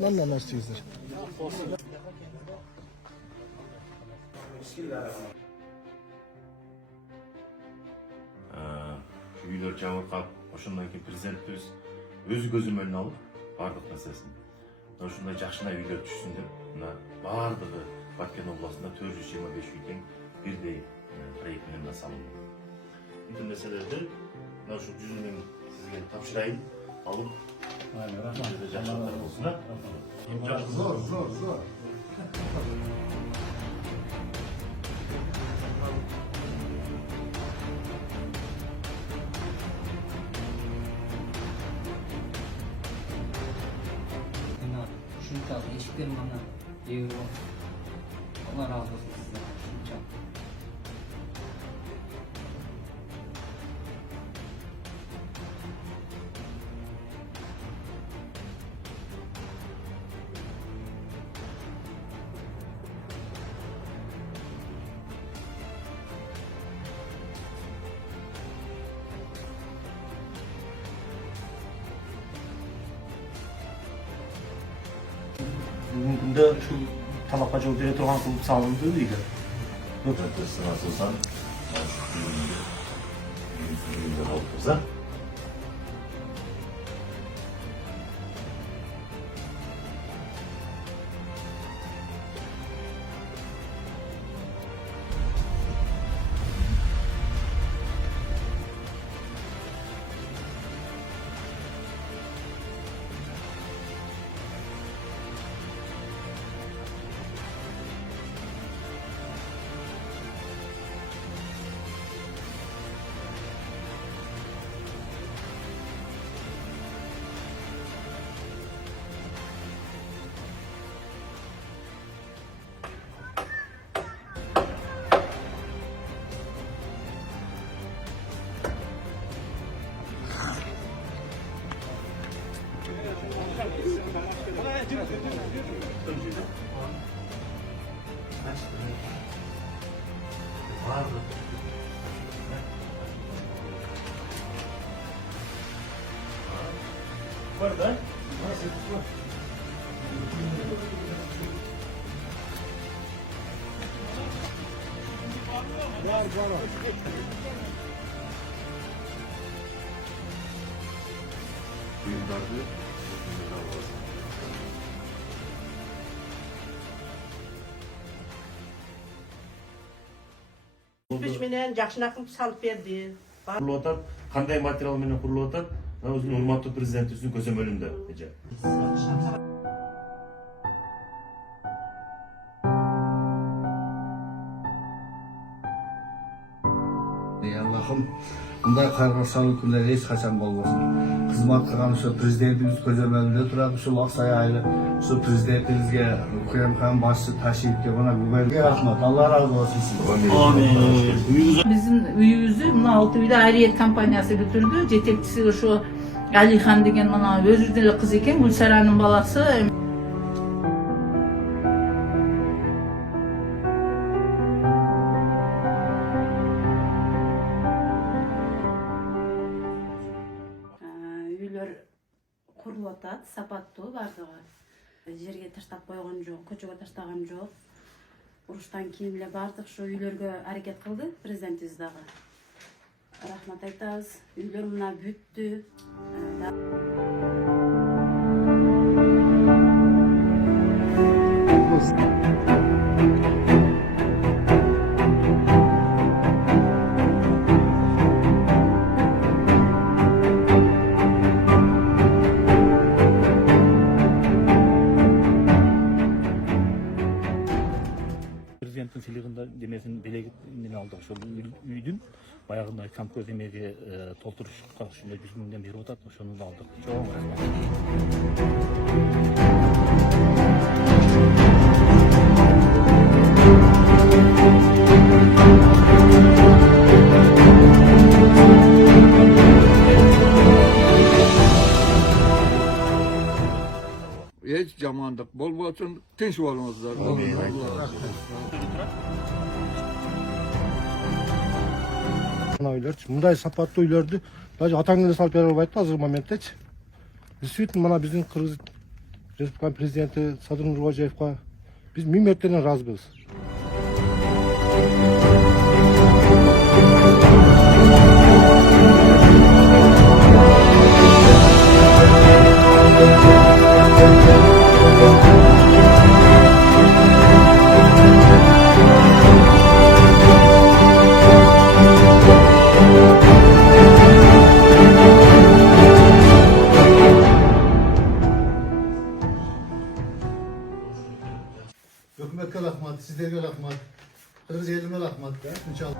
Nandan açtınızdır. Үйлер жабырқап, ошондон кийин президентибиз өзү көзөмөлүнө алып бардык маселесин. Ошондой жакшына үйлөр түшсүн деп, мына бардыгы Баткен областында 425 үйдөн бирдей проект менен салынды. Бүтүн маселелерди мына ушу 100 миң сизге тапшырайын, алып, жакшылыктар болсун. Zor. Şunçalık eşiklerim bana euro. Allah razı olsun sizden. Şunçalık. Бүгінгі күнде şu талапқа жауап бере тұрған клуб салынды дейді. Сразу алып тұрса. Burada. менен жакшыраак кылып салып берди. Курулуп атат, кандай материал менен курулуп атат? Өзүнүн урматтуу президентибиздин көзөмөлүндө. Ey Allah'ım, bunday kaygırsal günler hiç kaçan bolmasın. Hizmet kılan şu prezidentimiz közömölünde turab, şu Aksay aylı, şu prezidentimizge Kuyamkan başçı taşıyıp ki buna güvenliğe rahmet. Allah razı olsun size. Bizim uyuğuzu mına 6 uyda Ayriyet kampaniyası götürdü. Jetekçisi şu Alihan degen mına özü dili kız eken, Gülsaran'ın balası. Үйлөр курулуп атат, сапаттуу бардыгы. Жерге таштап койгон жок, көчөгө таштаган жок. Уруштан кийин эле бардык ушу үйлөргө аракет кылды президентибиз дагы. Рахмат айтабыз. Үйлөр мына бүттү. Президенттің сыйлығында демесін белегінен алдық. Сол үйдің баяғында кампөз емеге толтырышқа 100 мыңдан беріп отады. Соны да алдық. Çoğun Hiç zamandık. Bol bolsun, tinç olmazlar. Үйлер, мындай сапаттуу үйлөрдү даже атаң эле салып бере албайт азыр моментте. Действительно, мына биздин кыргыз Республика президенти Садыр Нурбажаевка биз 1000 мәртеден разыбыз. Hükümetke rahmat, sizlerge rahmat, Kırgız elime rahmat. İnşallah.